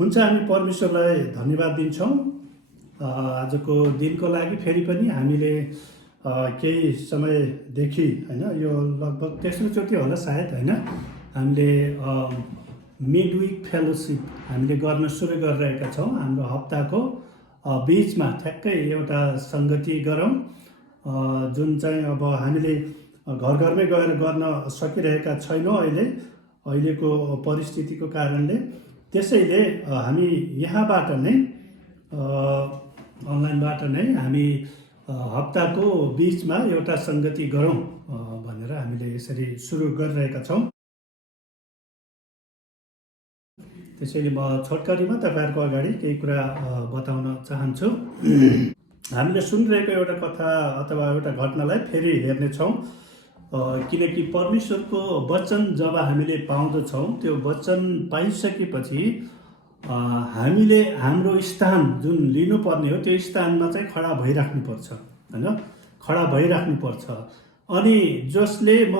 हुन्छ, हामी परमेश्वरलाई धन्यवाद दिन्छौँ आजको दिनको लागि। फेरि पनि हामीले केही समयदेखि होइन, यो लगभग तेस्रोचोटि होला सायद होइन, हामीले मिड विक फेलोसिप हामीले गर्न सुरु गरिरहेका छौँ। हाम्रो हप्ताको बिचमा ठ्याक्कै एउटा सङ्गति गरौँ, जुन चाहिँ अब हामीले घर घरमै गएर गर्न सकिरहेका छैनौँ अहिलेको परिस्थितिको कारणले। त्यसैले हामी यहाँबाट नै अनलाइनबाट नै हामी हप्ताको बिचमा एउटा सङ्गति गरौँ भनेर हामीले यसरी सुरु गरिरहेका छौँ। त्यसैले म छोटकरीमा तपाईँहरूको अगाडि केही कुरा बताउन चाहन्छु। हामीले सुनिरहेको एउटा कथा अथवा एउटा घटनालाई फेरि हेर्नेछौँ, किनकि परमेश्वरको वचन जब हामीले पाउँदछौँ, त्यो वचन पाइसकेपछि हामीले हाम्रो स्थान जुन लिनुपर्ने हो त्यो स्थानमा चाहिँ खडा भइराख्नुपर्छ होइन, खडा भइराख्नुपर्छ। अनि जसले म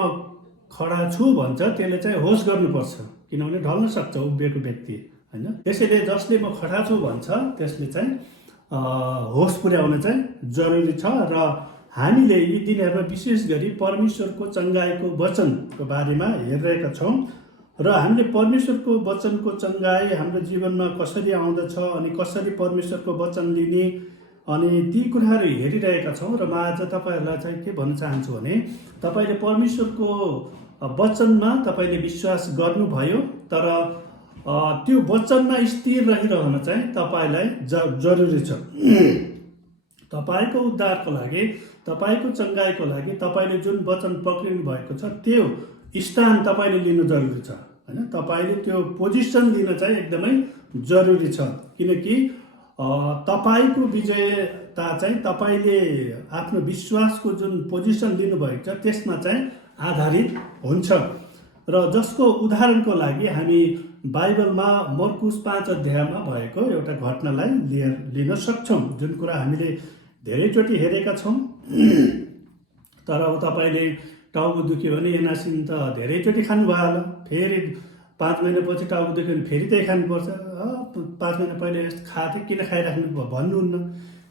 खडा छु भन्छ त्यसले चाहिँ होस गर्नुपर्छ, किनभने ढल्न सक्छ उभिएको व्यक्ति होइन। त्यसैले जसले म खडा छु भन्छ त्यसले चाहिँ होस पुर्याउन चाहिँ जरुरी छ। र हामीले यी दिनहरूमा विशेष गरी परमेश्वरको चङ्गाईको वचनको बारेमा हेरिरहेका छौँ र हामीले परमेश्वरको वचनको चङ्गाई हाम्रो जीवनमा कसरी आउँदछ अनि कसरी परमेश्वरको वचन लिने अनि ती कुराहरू हेरिरहेका छौँ। र म आज तपाईँहरूलाई चाहिँ के भन्न चाहन्छु भने, तपाईँले परमेश्वरको वचनमा तपाईँले विश्वास गर्नुभयो, तर त्यो वचनमा स्थिर रहिरहन चाहिँ तपाईँलाई जरुरी छ। तपाईँको उद्धारको लागि, तपाईँको चङ्गाईको लागि तपाईँले जुन वचन पक्रिनु भएको छ त्यो स्थान तपाईँले लिनु जरुरी छ होइन। तपाईँले त्यो पोजिसन लिन चाहिँ एकदमै जरुरी छ, किनकि तपाईँको विजयता चाहिँ तपाईँले आफ्नो विश्वासको जुन पोजिसन लिनुभएको छ त्यसमा चाहिँ आधारित हुन्छ। र जसको उदाहरणको लागि हामी बाइबलमा मर्कुस 5 अध्यायमा भएको एउटा घटनालाई लिन सक्छौँ, जुन कुरा हामीले धेरैचोटि हेरेका छौँ। तर अब तपाईँले टाउको दुख्यो भने एनासिन त धेरैचोटि खानुभयो होला, फेरि 5 महिनापछि टाउको दुख्यो भने फेरि त्यही खानुपर्छ। 5 महिना पहिले खाएको थिएँ किन खाइराख्नु भन्नुहुन्न।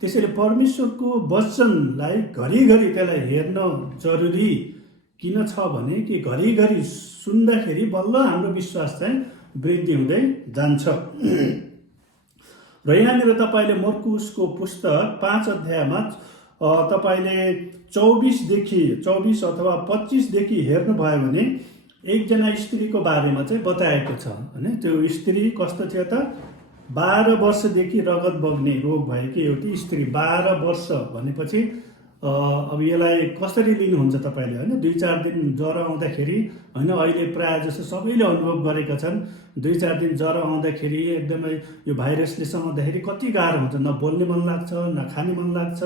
त्यसैले परमेश्वरको वचनलाई घरिघरि त्यसलाई हेर्न जरुरी किन छ भने कि घरिघरि सुन्दाखेरि बल्ल हाम्रो विश्वास चाहिँ वृद्धि हुँदै जान्छ। र यहाँनिर तपाईँले मर्कुसको पुस्तक 5 अध्यायमा तपाईँले 24 अथवा 25देखि हेर्नुभयो भने एकजना स्त्रीको बारेमा चाहिँ बताएको छ होइन। त्यो स्त्री कस्तो थियो त, 12 वर्षदेखि रगत बग्ने रोग भएकी एउटी स्त्री। 12 वर्ष भनेपछि अब यसलाई कसरी लिनुहुन्छ तपाईँले होइन। 2-4 दिन ज्वरो आउँदाखेरि होइन, अहिले प्रायः जस्तो सबैले अनुभव गरेका छन्, 2-4 दिन ज्वरो आउँदाखेरि एकदमै यो भाइरसले समाउँदाखेरि कति गाह्रो हुन्छ। न बोल्ने मन लाग्छ, न खाने मन लाग्छ,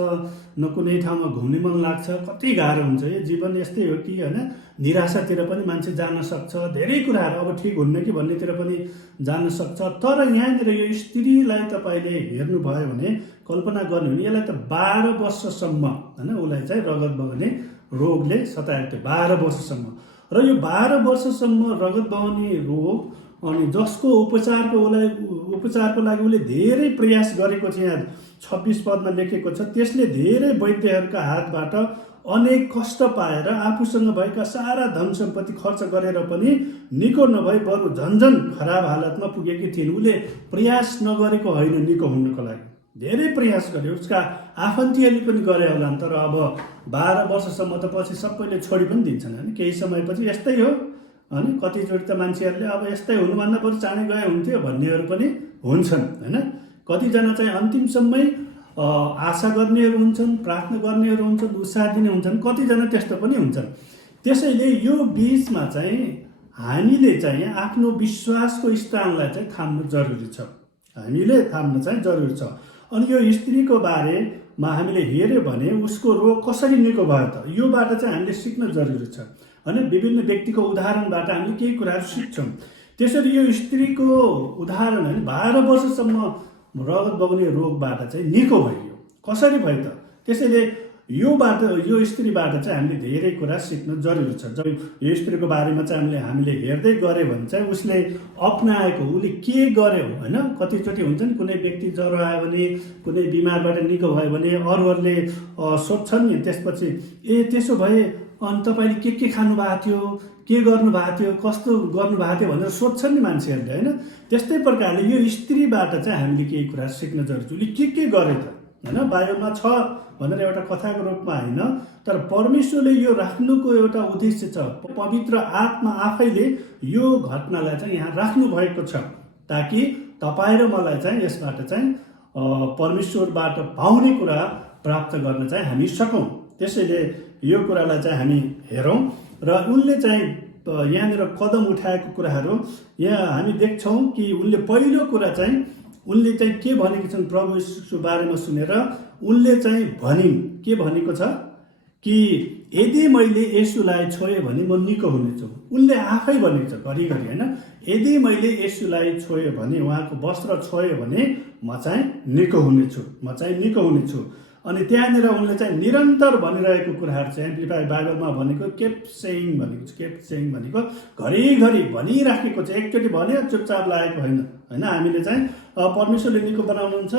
न कुनै ठाउँमा घुम्ने मन लाग्छ, कति गाह्रो हुन्छ। यो जीवन यस्तै हो कि होइन, निराशातिर पनि मान्छे जान सक्छ, धेरै कुराहरू अब ठिक हुन्न कि भन्नेतिर पनि जान सक्छ। तर यहाँनिर यो स्त्रीलाई तपाईँले हेर्नुभयो भने, कल्पना गर्नु भने यसलाई त 12 वर्षसम्म होइन उसलाई चाहिँ रगत बग्ने रोगले सताएको थियो, 12 वर्षसम्म। र यो 12 वर्षसम्म रगत बग्ने रोग अनि जसको उपचारको लागि उसले धेरै प्रयास गरेको छ, यहाँ 26 पदमा लेखेको छ, त्यसले धेरै वैद्यहरूका हातबाट अनेक कष्ट पाएर आफूसँग भएका सारा धन सम्पत्ति खर्च गरेर पनि निको नभई बरु झन्झन खराब हालतमा पुगेकी थिइन्। उसले प्रयास नगरेको होइन निको हुनको लागि, धेरै प्रयास गर्यो, उसका आफन्तीहरूले पनि गरे होला। तर अब 12 वर्षसम्म त पछि सबैले छोडी पनि दिन्छन् होइन, केही समयपछि यस्तै हो होइन। कतिचोटि त मान्छेहरूले अब यस्तै हुनुभन्दा बरु चाँडै गए हुन्थ्यो भन्नेहरू पनि हुन्छन् होइन। कतिजना चाहिँ अन्तिमसम्मै आशा गर्नेहरू हुन्छन्, प्रार्थना गर्नेहरू हुन्छन्, उत्साह दिने हुन्छन्, कतिजना त्यस्तो पनि हुन्छन्। त्यसैले यो बिचमा चाहिँ हामीले चाहिँ आफ्नो विश्वासको स्थानलाई चाहिँ थाम्नु जरुरी छ, हामीले थाम्नु चाहिँ जरुरी छ। अनि यो स्त्रीको बारेमा हामीले हेऱ्यो भने उसको रोग कसरी निको भयो त, योबाट चाहिँ हामीले सिक्न जरुरी छ होइन। विभिन्न व्यक्तिको उदाहरणबाट हामीले केही कुराहरू सिक्छौँ। त्यसरी यो स्त्रीको उदाहरण होइन, 12 वर्षसम्म रगत बग्ने रोगबाट चाहिँ निको भयो। कसरी भयो त, त्यसैले यो स्त्रीबाट चाहिँ हामीले धेरै कुरा सिक्न जरुरी छ। जब यो स्त्रीको बारेमा चाहिँ हामीले हेर्दै गऱ्यो भने चाहिँ उसले अपनाएको, उसले के गर्यो होइन। कतिचोटि हुन्छ नि कुनै व्यक्ति ज्वरो आयो भने, कुनै बिमारबाट निको भयो भने अरूहरूले सोध्छन् नि त्यसपछि, त्यसो भए अनि तपाईँले के खानु भएको थियो, के गर्नुभएको थियो, कस्तो गर्नुभएको थियो भनेर सोध्छन् नि मान्छेहरूले होइन। त्यस्तै प्रकारले यो स्त्रीबाट चाहिँ हामीले केही कुरा सिक्न जरुरी छ। उसले के गर्यो त होइन, बाइबलमा छ भनेर एउटा कथाको रूपमा होइन, तर परमेश्वरले यो राख्नुको एउटा उद्देश्य छ। पवित्र आत्मा आफैले यो घटनालाई चाहिँ यहाँ राख्नु भएको छ ताकि तपाईँ र मलाई चाहिँ यसबाट चाहिँ परमेश्वरबाट पाउने कुरा प्राप्त गर्न चाहिँ हामी सकौँ। त्यसैले यो कुरालाई चाहिँ हामी हेरौँ र उनले चाहिँ यहाँनिर कदम उठाएको कुराहरू यहाँ हामी देख्छौँ कि उनले पहिलो कुरा चाहिँ उनले चाहिँ के भनेको छन् प्रभु यीशुको बारेमा सुनेर उनले चाहिँ भनिन्, के भनेको छ कि यदि मैले येशूलाई छोएँ भने म निको हुनेछु। उनले आफै भनेको छ घरिघरि होइन, यदि मैले येशूलाई छोएँ भने, उहाँको वस्त्र छोएँ भने म चाहिँ निको हुनेछु। अनि त्यहाँनिर उनले चाहिँ निरन्तर भनिरहेको कुराहरू चाहिँ एम्प्लिफाइड बाइबलमा भनेको केप सेइङ भनेको घरिघरि भनिराखेको छ। एकचोटि भन्यो चुपचाप लागेको होइन। हामीले चाहिँ परमेश्वरले निको बनाउनुहुन्छ,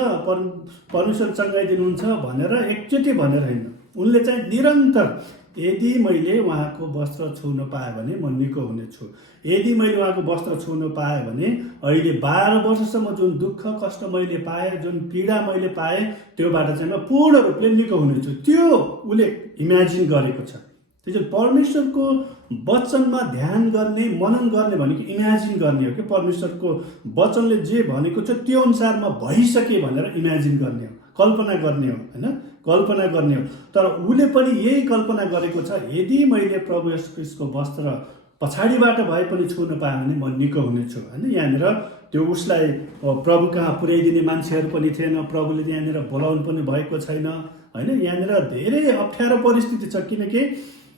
परमेश्वर चङ्गाइ दिनुहुन्छ भनेर एकचोटि भनेर होइन, उनले चाहिँ निरन्तर यदि मैले उहाँको वस्त्र छुन पाएँ भने म निको हुनेछु। यदि मैले उहाँको वस्त्र छुन पाएँ भने अहिले 12 वर्षसम्म जुन दुःख कष्ट मैले पाएँ, जुन पीडा मैले पाएँ, त्योबाट चाहिँ म पूर्ण रूपले निको हुनेछु। त्यो उसले इमेजिन गरेको छ। त्यसैले परमेश्वरको वचनमा ध्यान गर्ने, मनन गर्ने भनेको इमेजिन गर्ने हो कि परमेश्वरको वचनले जे भनेको छ त्यो अनुसारमा भइसके भनेर इमेजिन गर्ने हो, कल्पना गर्ने हो होइन, कल्पना गर्ने हो। तर उसले पनि यही कल्पना गरेको छ, यदि मैले प्रभु येशू ख्रीष्टको वस्त्र पछाडिबाट भए पनि छुन पाएँ भने म निको हुनेछु होइन। यहाँनिर त्यो उसलाई प्रभु कहाँ पुर्याइदिने मान्छेहरू पनि थिएन, प्रभुले यहाँनिर बोलाउनु पनि भएको छैन होइन। यहाँनिर धेरै अप्ठ्यारो परिस्थिति छ किनकि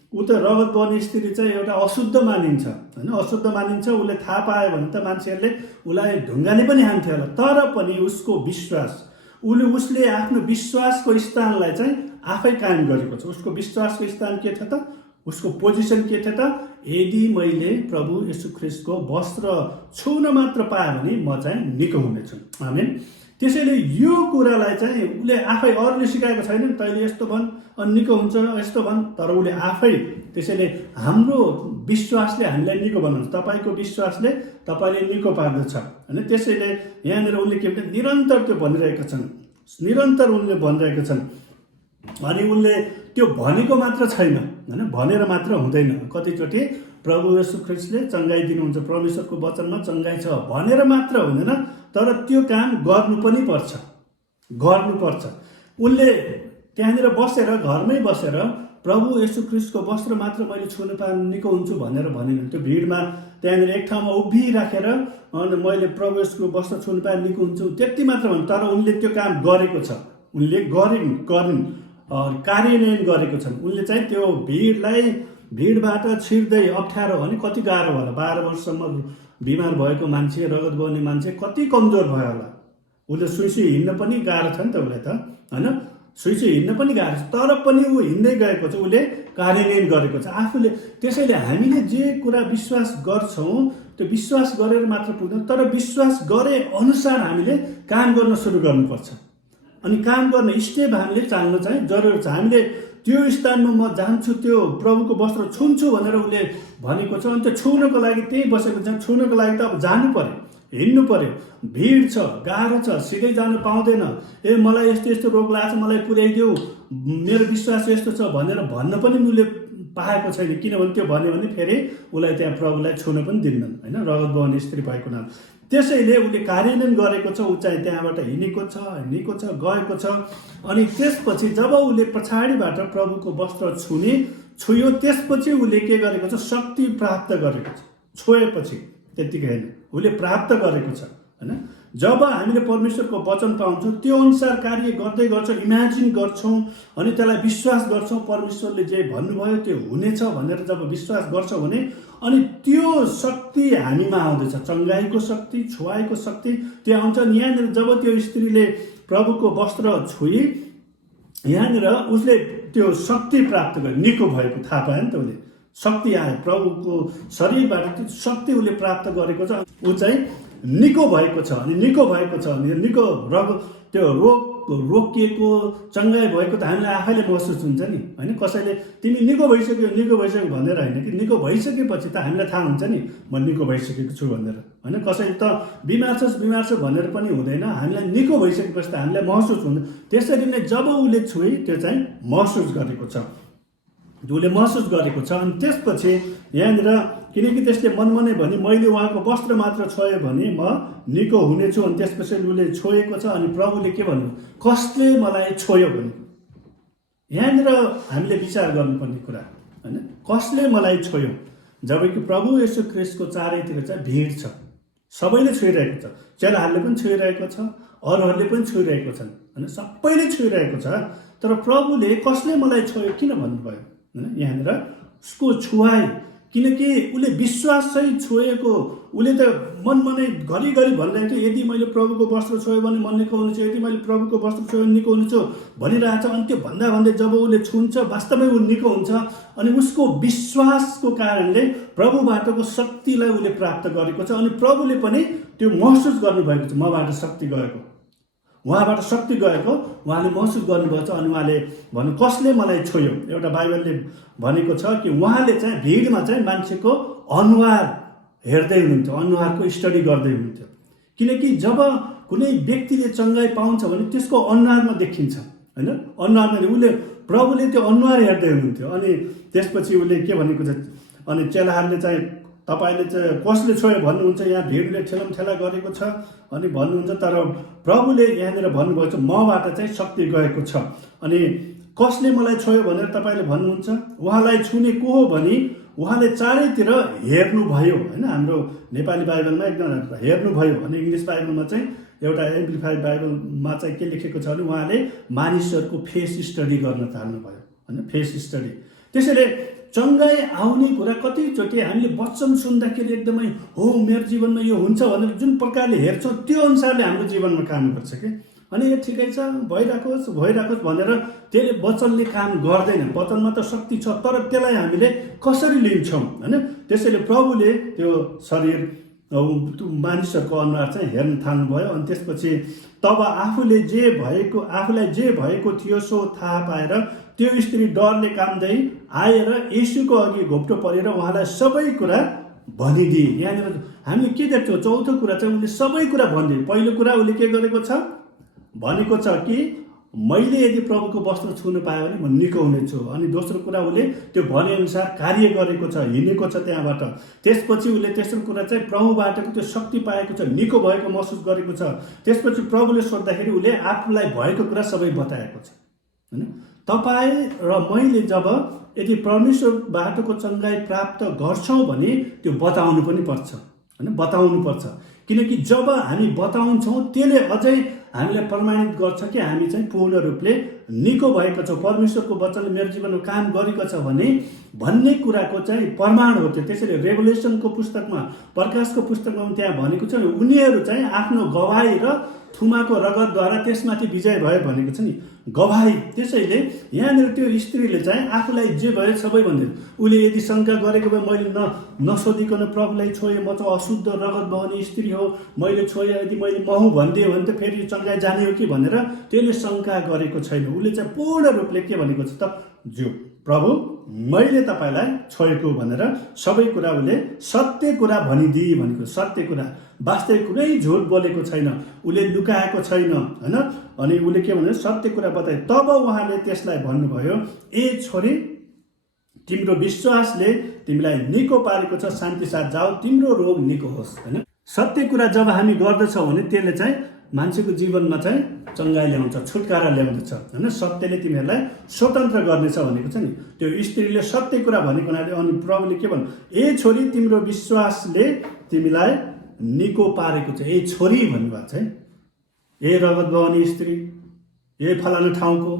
ऊ त रगत बग्ने स्त्री चाहिँ एउटा अशुद्ध मानिन्छ होइन, अशुद्ध मानिन्छ। उसले थाहा पायो भने त मान्छेहरूले उसलाई ढुङ्गाले पनि हान्थ्यो होला, तर पनि उसको विश्वास, उसले आफ्नो विश्वासको स्थानलाई चाहिँ आफै कायम गरेको छ। उसको विश्वासको स्थान के थियो त, उसको पोजिसन के थियो त, यदि मैले प्रभु येशू ख्रीष्टको वस्त्र छुन मात्र पाएँ भने म चाहिँ निको हुनेछु। आमेन। त्यसैले यो कुरालाई चाहिँ उसले आफै, अरूले सिकाएको छैन तैँले यस्तो भन् अनि निको हुन्छ, यस्तो भन्, तर उसले आफै। त्यसैले हाम्रो विश्वासले हामीलाई निको बनाउँछ। तपाईँको विश्वासले तपाईँले निको पार्दछ होइन। त्यसैले यहाँनिर उनले के भन्छ, निरन्तर त्यो भनिरहेका छन्, निरन्तर उनले भनिरहेका छन्। अनि उनले त्यो भनेको मात्र छैन होइन, भनेर मात्र हुँदैन। कतिचोटि प्रभु येशू ख्रीष्टले चङ्गाइ दिनुहुन्छ, परमेश्वरको वचनमा चङ्गाइ छ भनेर मात्र हुँदैन, तर त्यो काम गर्नु पनि पर्छ। उनले त्यहाँनिर बसेर, घरमै बसेर प्रभु येशू ख्रीष्टको वस्त्र मात्र मैले छुन पाएँ निको हुन्छु भनेर भनेन। त्यो भिडमा त्यहाँनिर एक ठाउँमा उभिराखेर अनि मैले प्रभु येशूको वस्त्र छुन पाएँ निको हुन्छु त्यति मात्र भन्नु, तर उनले त्यो काम गरेको छ। उनले गरिन् कार्यान्वयन गरेको छन्। उनले चाहिँ त्यो भिडबाट छिर्दै, अप्ठ्यारो भने कति गाह्रो होला, 12 वर्षसम्म बिमार भएको मान्छे, रगत बग्ने मान्छे कति कमजोर भयो होला। उसले सुई हिँड्न पनि गाह्रो छ नि त उसलाई त होइन, सुई हिँड्न पनि गाह्रो छ, तर पनि ऊ हिँड्दै गएको छ, उसले कार्यान्वयन गरेको छ आफूले। त्यसैले हामीले जे कुरा विश्वास गर्छौँ त्यो विश्वास गरेर मात्र पुग्दैन, तर विश्वास गरे अनुसार हामीले काम गर्न सुरु गर्नुपर्छ। अनि काम गर्ने स्टेप हामीले चाल्न चाहिँ जरुरी छ। हामीले त्यो स्थानमा म जान्छु, त्यो प्रभुको वस्त्र छुन्छु भनेर उसले भनेको छ। अनि त्यो छुनको लागि त्यही बसेको छ। छुनको लागि त अब जानु पर्यो, हिँड्नु पर्यो, भिड छ, गाह्रो छ, सिधै जानु पाउँदैन। मलाई यस्तो रोग लाग्छ, मलाई पुर्याइदेऊ, मेरो विश्वास यस्तो छ भनेर भन्न पनि उसले पाएको छैन। किनभने त्यो भन्यो भने फेरि उसलाई त्यहाँ प्रभुलाई छुन पनि दिन्नन् होइन, रगत बग्ने स्त्री भएको नाम। त्यसैले उसले कार्यान्वयन गरेको छ। ऊ चाहिँ त्यहाँबाट हिँडेको छ, गएको छ। अनि त्यसपछि जब उसले पछाडिबाट प्रभुको वस्त्र छुयो, त्यसपछि उसले के गरेको छ, शक्ति प्राप्त गरेको छ। छोएपछि त्यतिकै होइन, उसले प्राप्त गरेको छ होइन। जब हामीले परमेश्वरको वचन पाउँछौँ, त्यो अनुसार कार्य गर्दै गर्छौँ, इमेजिन गर्छौँ, अनि त्यसलाई विश्वास गर्छौँ, परमेश्वरले जे भन्नुभयो त्यो हुनेछ भनेर जब विश्वास गर्छौँ भने अनि त्यो शक्ति हामीमा आउँदैछ। चङ्गाइको शक्ति, छुवाइको शक्ति त्यो आउँछ। यहाँनिर जब त्यो स्त्रीले प्रभुको वस्त्र छोई, यहाँनिर उसले त्यो शक्ति प्राप्त गर्यो, निको भएको थाहा पायो नि त उसले। शक्ति आयो, प्रभुको शरीरबाट त्यो शक्ति उसले प्राप्त गरेको छ, ऊ चाहिँ निको भएको छ। अनि निको भएको छ भने निको त्यो रोग रोकिएको चङ्गाई भएको त हामीलाई आफैले महसुस हुन्छ नि, होइन? कसैले तिमी निको भइसक्यो भनेर होइन कि, निको भइसकेपछि त हामीलाई थाहा हुन्छ नि म निको भइसकेको छु भनेर, होइन? कसैले त बिमार छ भनेर पनि हुँदैन, हामीलाई निको भइसकेपछि त हामीलाई महसुस हुन्छ। त्यसरी नै जब उसले छुए त्यो चाहिँ महसुस गरेको छ, उसले महसुस गरेको छ। अनि त्यसपछि यहाँनिर किनकि त्यसले मनमनै भने मैले उहाँको वस्त्र मात्र छोएँ भने म निको हुनेछु। अनि त्यसपछि उसले छोएको छ। अनि प्रभुले के भन्नु, कसले मलाई छोयो भने, यहाँनिर हामीले विचार गर्नुपर्ने कुरा, होइन? कसले मलाई छोयो, जबकि प्रभु येशू ख्रीष्टको चारैतिर चाहिँ भिड छ, सबैले छोइरहेको छ, चेलाहरूले पनि छोइरहेको छ, अरूहरूले पनि छोइरहेको छन्, होइन? सबैले छोइरहेको छ। तर प्रभुले कसले मलाई छोयो किन भन्नुभयो, होइन? यहाँनिर उसको छुवाई, किनकि उसले विश्वास चाहिँ छोएको, उसले त मनमनै घरिघरि भनिरहेको थियो यदि मैले प्रभुको वस्त्र छोयो भने म निको हुनेछु, यदि मैले प्रभुको वस्त्र छोयो भने निको हुनेछु भनिरहेको छ। अनि त्यो भन्दै जब उसले छुन्छ वास्तवमै ऊ निको हुन्छ। अनि उसको विश्वासको कारणले प्रभुबाटको शक्तिलाई उसले प्राप्त गरेको छ। अनि प्रभुले पनि त्यो महसुस गर्नुभएको छ, मबाट शक्ति गएको, उहाँबाट शक्ति गएको उहाँले महसुस गर्नुभएको छ। अनि उहाँले भन्नु कसले मलाई छोयो, एउटा बाइबलले भनेको छ कि उहाँले चाहिँ भिडमा चाहिँ मान्छेको अनुहार हेर्दै हुनुहुन्थ्यो, अनुहारको स्टडी गर्दै हुनुहुन्थ्यो। किनकि जब कुनै व्यक्तिले चङ्गाई पाउँछ भने त्यसको अनुहारमा देखिन्छ, होइन? अनुहारमा उसले प्रभुले त्यो अनुहार हेर्दै हुनुहुन्थ्यो। अनि त्यसपछि उसले के भनेको छ, अनि चेलाहरूले चाहिँ तपाईँले चाहिँ कसले छोयो भन्नुहुन्छ, यहाँ भिडले ठेला गरेको छ अनि भन्नुहुन्छ, तर प्रभुले यहाँनिर भन्नुभएको छ मबाट चाहिँ शक्ति गएको छ। अनि कसले मलाई छोयो भनेर तपाईँले भन्नुहुन्छ, उहाँलाई छुने को हो भने उहाँले चारैतिर हेर्नुभयो, होइन? हाम्रो नेपाली बाइबलमा एकदम हेर्नुभयो, अनि इङ्ग्लिस बाइबलमा चाहिँ एउटा एम्प्लिफाइड बाइबलमा चाहिँ के लेखेको छ भने उहाँले मानिसहरूको फेस स्टडी गर्न थाल्नुभयो, होइन? Face study. त्यसैले चङ्गाई आउने कुरा कतिचोटि हामीले वचन सुन्दाखेरि एकदमै हो मेरो जीवनमा यो हुन्छ भनेर जुन प्रकारले हेर्छौँ त्यो अनुसारले हाम्रो जीवनमा काम गर्छ कि। अनि यो ठिकै छ भइराखोस् भनेर त्यसले वचनले काम गर्दैन। वचनमा त शक्ति छ, तर त्यसलाई हामीले कसरी लिन्छौँ, होइन? त्यसैले प्रभुले त्यो शरीर मानिसहरूको अनुहार चाहिँ हेर्न थाल्नुभयो। अनि त्यसपछि तब आफूलाई जे भएको थियो सो थाहा पाएर त्यो स्त्री डरले कामदै आएर येशूको अघि घोप्टो परेर उहाँलाई सबै कुरा भनिदिए। यहाँनिर हामीले के देख्छौँ, चौथो कुरा चाहिँ उसले सबै कुरा भनिदिए। पहिलो कुरा उसले के गरेको छ भनेको छ कि मैले यदि प्रभुको वस्त्र छुन पाएँ भने म निको हुनेछु। अनि दोस्रो कुरा उसले त्यो भनेअनुसार कार्य गरेको छ, हिँडेको छ त्यहाँबाट। त्यसपछि उसले तेस्रो कुरा चाहिँ प्रभुबाटको त्यो शक्ति पाएको छ, निको भएको महसुस गरेको छ। त्यसपछि प्रभुले सोद्धाखेरि उसले आफूलाई भएको कुरा सबै बताएको छ, होइन? तपाईँ र मैले जब यदि परमेश्वरबाटको चङ्गाई प्राप्त गर्छौँ भने त्यो बताउनु पनि पर्छ, होइन? बताउनु पर्छ। किनकि जब हामी बताउँछौँ त्यसले अझै हामीलाई प्रमाणित गर्छ कि हामी चाहिँ पूर्ण रूपले निको भएको छौँ, परमेश्वरको वचनले मेरो जीवनमा काम गरेको छ भने भन्ने कुराको चाहिँ प्रमाण हो त्यो। त्यसैले रेभोल्युसनको पुस्तकमा, प्रकाशको पुस्तकमा त्यहाँ भनेको छ उनीहरू चाहिँ आफ्नो गवाही र थुमाको रगतद्वारा त्यसमाथि विजय भयो भनेको छ नि, गवाही। त्यसैले यहाँनिर त्यो स्त्रीले चाहिँ आफूलाई जे भयो सबै भन्दै, उसले यदि शङ्का गरेको भए मैले नसोधिकन प्रभुलाई छोएँ, म चाहिँ अशुद्ध रगत बहने स्त्री हो, मैले छोएँ, यदि मैले महु भनिदिएँ भने त फेरि चङ्गाई जाने हो कि भनेर त्यसले शङ्का गरेको छैन। उसले चाहिँ पूर्ण रूपले के भनेको छ त, जो प्रभु मैले तपाईँलाई छोएको भनेर सबै कुरा उसले सत्य कुरा भनिदिए भनेको। सत्य कुरा, वास्तविक कुनै झुट बोलेको छैन, उसले लुकाएको छैन, होइन? अनि उसले के भन्यो, सत्य कुरा बताए। तब उहाँले त्यसलाई भन्नुभयो, ए छोरी तिम्रो विश्वासले तिमीलाई निको पारेको छ, शान्ति साथ जाऊ, तिम्रो रोग निको होस्, होइन? सत्य कुरा जब हामी गर्दछौँ भने त्यसले चाहिँ मान्छेको जीवनमा चाहिँ चङ्गाई ल्याउँछ, छुटकारा ल्याउँदछ, होइन? सत्यले तिमीहरूलाई स्वतन्त्र गर्नेछ भनेको छ नि। त्यो स्त्रीले सत्य कुरा भनेको हुनाले अनि प्रभुले के भन्नु, ए छोरी तिम्रो विश्वासले तिमीलाई निको पारेको छ। ए छोरी भन्नुभएको छ है, ए रगत बहने स्त्री, ए फलानु ठाउँको,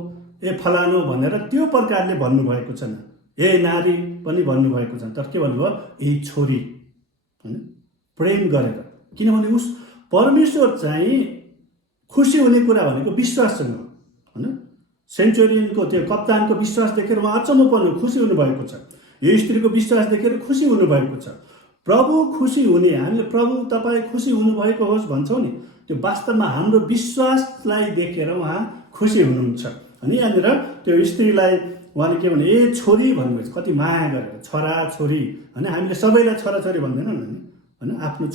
ए फलानु भनेर त्यो प्रकारले भन्नुभएको छैन, ए नारी पनि भन्नुभएको छैन, तर के भन्नुभयो, ए छोरी, होइन? प्रेम गरेर। किनभने उस परमेश्वर चाहिँ खुसी हुने कुरा भनेको विश्वाससँग हो, होइन? सेन्चुरियनको त्यो कप्तानको विश्वास देखेर उहाँ अचम्म पर्नु खुसी हुनुभएको छ। यो स्त्रीको विश्वास देखेर खुसी हुनुभएको छ। प्रभु खुसी हुने, हामीले प्रभु तपाईँ खुसी हुनुभएको होस् भन्छौँ नि, त्यो वास्तवमा हाम्रो विश्वासलाई देखेर उहाँ खुसी हुनुहुन्छ। अनि यहाँनिर त्यो स्त्रीलाई उहाँले के भने, ए छोरी भन्नुभएको छ, कति माया गरेर, छोरा छोरी होइन। हामीले सबैलाई छोराछोरी भन्दैनौँ नि होइन, आफ्नो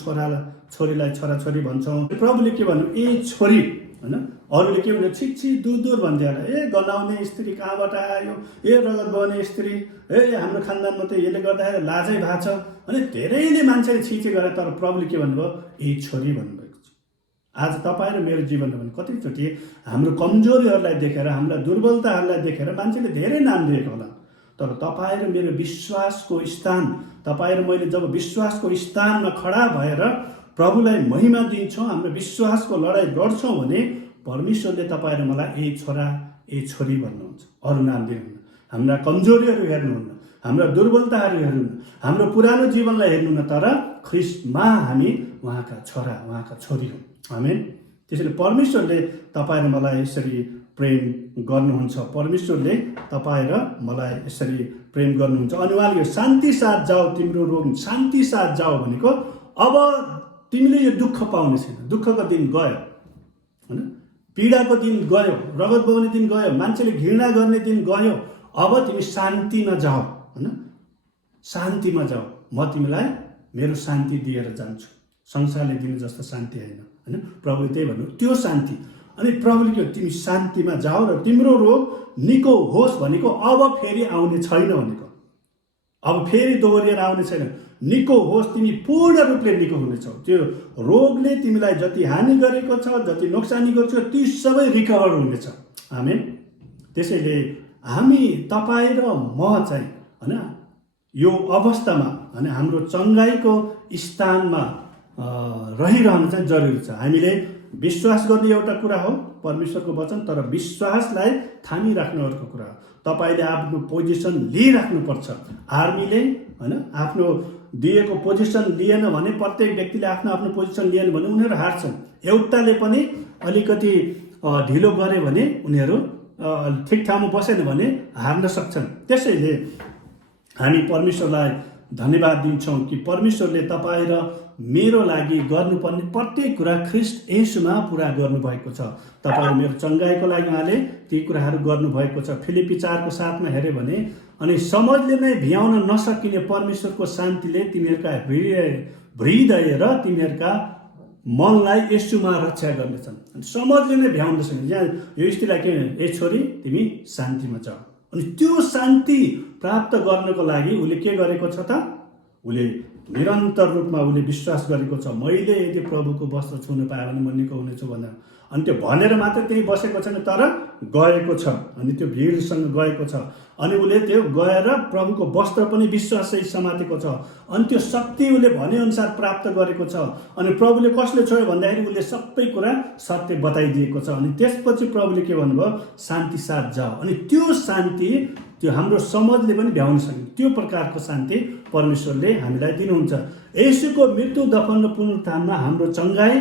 छोरीलाई छोराछोरी भन्छौँ। प्रभुले के भन्नु, ए छोरी होइन। अरूले के भन्यो, छिछि दूर दूर भन्थ्यो होला, ए गनाउने स्त्री कहाँबाट आयो, ए रगत बगाउने स्त्री, ए हाम्रो खानदानमा त यसले गर्दाखेरि लाजै भएको छ। अनि धेरैले मान्छेले छिछि गरे, तर प्रभुले के भन्नुभयो, ए छोरी भन्नुभएको छ। आज तपाईँ र मेरो जीवनमा पनि कतिचोटि हाम्रो कमजोरीहरूलाई देखेर, हाम्रा दुर्बलताहरूलाई देखेर मान्छेले धेरै नाम दिएको होला, तर तपाईँ र मेरो विश्वासको स्थान, तपाईँ र मैले जब विश्वासको स्थानमा खडा भएर प्रभुलाई महिमा दिन्छौँ, हाम्रो विश्वासको लडाइँ लड्छौँ भने परमेश्वरले तपाईँ र मलाई ए छोरा ए छोरी भन्नुहुन्छ, अरू नाम दिनुहुन्न। हाम्रा कमजोरीहरू हेर्नुहुन्न, हाम्रा दुर्बलताहरू हेर्नुहुन्न, हाम्रो पुरानो जीवनलाई हेर्नुहुन्न, तर ख्रिस्टमा हामी उहाँका छोरा उहाँका छोरी हौँ। आमेन। त्यसैले परमेश्वरले तपाईँ र मलाई यसरी प्रेम गर्नुहुन्छ, परमेश्वरले तपाईँ र मलाई यसरी प्रेम गर्नुहुन्छ। अनि उहाँले यो शान्ति साथ जाऊ तिम्रो रोग शान्ति साथ जाऊ भनेको, अब तिमीले यो दुःख पाउने छैन, दुःखको दिन गयो होइन, पीडाको दिन गयो, रगत बगाउने दिन गयो, मान्छेले घृणा गर्ने दिन गयो, अब तिमी शान्तिमा जाऊ होइन, शान्तिमा जाऊ, म तिमीलाई मेरो शान्ति दिएर जान्छु, संसारले दिने जस्तो शान्ति होइन होइन। प्रभुले त्यही भन्नु, त्यो शान्ति। अनि प्रभुले के, तिमी शान्तिमा जाऊ र तिम्रो रोग निको होस् भनेको अब फेरि आउने छैन भनेको, अब फेरि दोहोरिएर आउने छैन, निको होस्, तिमी पूर्ण रूपले निको हुनेछौ। त्यो रोगले तिमीलाई जति हानि गरेको छ, जति नोक्सानी गरेको छ, ती सबै रिकभर हुनेछ। आमेन। त्यसैले हामी तपाईँ र म चाहिँ होइन यो अवस्थामा होइन हाम्रो चङ्गाइको स्थानमा रहिरहनु चाहिँ जरुरी छ। हामीले विश्वास गर्ने एउटा कुरा हो परमेश्वरको वचन, तर विश्वासलाई थामिराख्नु अर्को कुरा हो। तपाईँले आफ्नो पोजिसन लिइराख्नुपर्छ। आर्मीले होइन आफ्नो दिएको पोजिसन लिएन भने, प्रत्येक व्यक्तिले आफ्नो आफ्नो पोजिसन लिएन भने उनीहरू हार्छन्। एउटाले पनि अलिकति ढिलो गरे भने, उनीहरू ठिक ठाउँमा बसेन भने हार्न सक्छन्। त्यसैले हामी परमेश्वरलाई धन्यवाद दिन्छौँ कि परमेश्वरले तपाईँ र मेरो लागि गर्नुपर्ने प्रत्येक कुरा ख्रिस्ट येशूमा पुरा गर्नुभएको छ। तपाईँ र मेरो चङ्गाइको लागि उहाँले ती कुराहरू गर्नुभएको छ। फिलिप्पी 4को 7मा हेऱ्यो भने, अनि समझले नै भ्याउन नसकिने परमेश्वरको शान्तिले तिमीहरूका हृदय र तिमीहरूका मनलाई येशूमा रक्षा गर्नेछन्। समझले नै भ्याउन नसकिने, यहाँ यो स्त्रीलाई के भने, ए छोरी तिमी शान्तिमा जाऊ। अनि त्यो शान्ति प्राप्त गर्नको लागि उसले के गरेको छ त, उसले निरन्तर रूपमा उसले विश्वास गरेको छ, मैले यदि प्रभुको वस्त्र छुन पाएँ भने म निको हुनेछु भनेर। अनि त्यो भनेर मात्र त्यही बसेको छैन, तर गएको छ, अनि त्यो भिडसँग गएको छ, अनि उसले त्यो गएर प्रभुको वस्त्र पनि विश्वासै समातेको छ, अनि त्यो शक्ति उसले भनेअनुसार प्राप्त गरेको छ। अनि प्रभुले कसले छोयो भन्दाखेरि उसले सबै कुरा सत्य बताइदिएको छ। अनि त्यसपछि प्रभुले के भन्नुभयो, शान्ति साथ जाऊ। अनि त्यो शान्ति त्यो हाम्रो समझले पनि भ्याउन सक्ने त्यो प्रकारको शान्ति परमेश्वरले हामीलाई दिनुहुन्छ। येशूको मृत्यु दफन र पुनरुत्थानमा हाम्रो चङ्गाई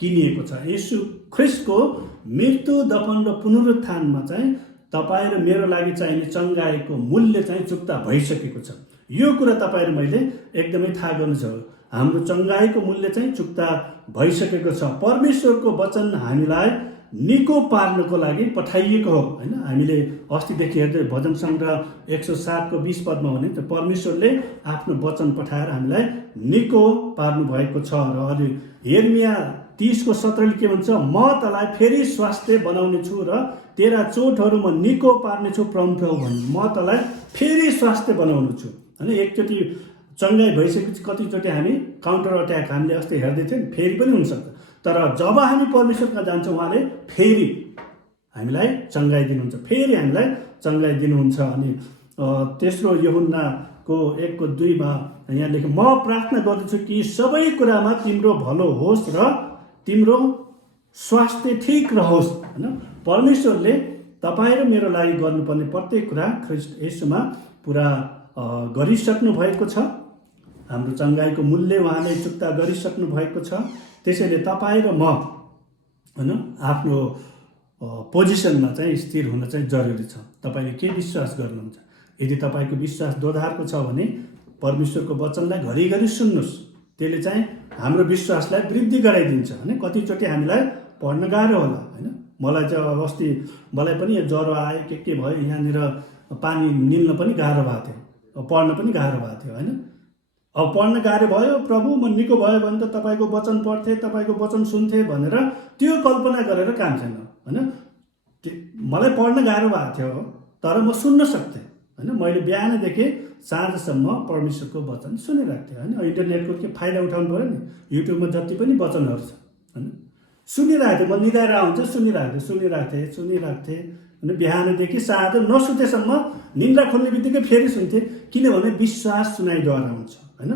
किनिएको छ। येशू ख्रिस्टको मृत्यु दफन र पुनरुत्थानमा चाहिँ तपाईँ र मेरो लागि चाहिने चङ्गाईको मूल्य चाहिँ चुक्ता भइसकेको छ। यो कुरा तपाईँ र मैले एकदमै थाहा गर्नु छ। हाम्रो चङ्गाईको मूल्य चाहिँ चुक्ता भइसकेको छ। परमेश्वरको वचन हामीलाई निको पार्नको लागि पठाइएको हो होइन। हामीले अस्तिदेखि हेर्दै भजन सङ्ग्रह 107को 20 पदमा भने परमेश्वरले आफ्नो वचन पठाएर हामीलाई निको पार्नु भएको छ। र अहिले यिर्मया 30को 17ले के भन्छ, म तँलाई फेरि स्वास्थ्य बनाउने छु र तेरा चोटहरू म निको पार्ने छु प्रभु भन्नु, म तँलाई फेरि स्वास्थ्य बनाउनु छु होइन। एकचोटि चङ्गाई भइसकेपछि कतिचोटि हामी काउन्टर अट्याक हामीले अस्ति हेर्दै थियौँ, फेरि पनि हुनसक्छ। तर जब हामी परमेश्वरका जान्छौँ उहाँले फेरि हामीलाई चङ्गाई दिनुहुन्छ, फेरि हामीलाई चङ्गाई दिनुहुन्छ। अनि तेस्रो यूहन्नाको 1:2मा यहाँ लेख्यो, म प्रार्थना गर्दछु कि सबै कुरामा तिम्रो भलो होस् र तिम्रो स्वास्थ्य ठिक रहोस् होइन। परमेश्वरले तपाईँ र मेरो लागि गर्नुपर्ने प्रत्येक कुरा ख्रिस्ट येशूमा पुरा गरिसक्नु भएको छ। हाम्रो चङ्गाईको मूल्य उहाँले चुक्ता गरिसक्नु भएको छ। त्यसैले तपाईँ र म होइन आफ्नो पोजिसनमा चाहिँ स्थिर हुन चाहिँ जरुरी छ। तपाईँले के विश्वास गर्नुहुन्छ? यदि तपाईँको विश्वास दोधारको छ भने परमेश्वरको वचनलाई घरिघरि सुन्नुहोस्। त्यसले चाहिँ हाम्रो विश्वासलाई वृद्धि गराइदिन्छ होइन। कतिचोटि हामीलाई पढ्न गाह्रो होला होइन। मलाई चाहिँ अब अस्ति मलाई पनि ज्वरो आयो के भयो, यहाँनिर पानी निल्न पनि गाह्रो भएको थियो, पढ्न पनि गाह्रो भएको थियो होइन। अब पढ्न गाह्रो भयो, प्रभु म निको भयो भने त तपाईँको वचन पढ्थेँ, तपाईँको वचन सुन्थेँ भनेर त्यो कल्पना गरेर काम छैन होइन। मलाई पढ्न गाह्रो भएको थियो तर म सुन्न सक्थेँ होइन। मैले बिहानदेखि साँझसम्म परमेश्वरको वचन सुनिरहेको थिएँ होइन। इन्टरनेटको के फाइदा उठाउनु पऱ्यो नि। युट्युबमा जति पनि वचनहरू छ होइन, सुनिरहेको थिएँ। म निदाएर आउँछ सुनिरहेको थिएँ अनि बिहानदेखि साँझ नसुतेसम्म निन्द्रा खोल्ने बित्तिकै फेरि सुन्थेँ। किनभने विश्वास सुनाइद्वारा हुन्छ होइन।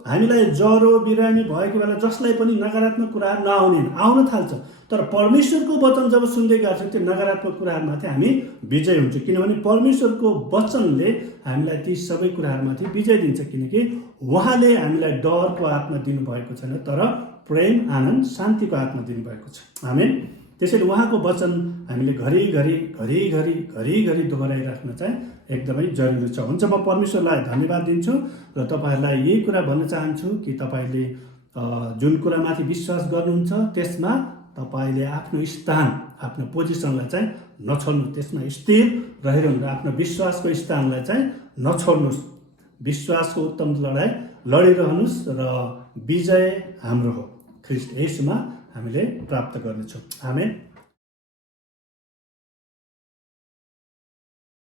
हामीलाई ज्वरो बिरामी भएको बेला जसलाई पनि नकारात्मक कुराहरू नआउने आउन थाल्छ, तर परमेश्वरको वचन जब सुन्दै गर्छ त्यो नकारात्मक कुराहरूमाथि हामी विजय हुन्छ। किनभने परमेश्वरको वचनले हामीलाई ती सबै कुराहरूमाथि विजय दिन्छ। किनकि उहाँले हामीलाई डरको आत्मा दिनुभएको छैन तर प्रेम, आनन्द, शान्तिको आत्मा दिनुभएको छ। आमेन। त्यसैले उहाँको वचन हामीले घरिघरि दोहोऱ्याइराख्न चाहिँ एकदमै जरुरी छ। हुन्छ, म परमेश्वरलाई धन्यवाद दिन्छु र तपाईँहरूलाई यही कुरा भन्न चाहन्छु कि तपाईँले जुन कुरामाथि विश्वास गर्नुहुन्छ त्यसमा तपाईँले आफ्नो स्थान, आफ्नो पोजिसनलाई चाहिँ नछोड्नुहोस्। त्यसमा स्थिर रहिरहनु, आफ्नो विश्वासको स्थानलाई चाहिँ नछोड्नुहोस्। विश्वासको उत्तम लडाइँ लडिरहनुहोस् र विजय हाम्रो हो। ख्रीष्ट येशूमा हामीले प्राप्त गर्नेछौँ। आमेन।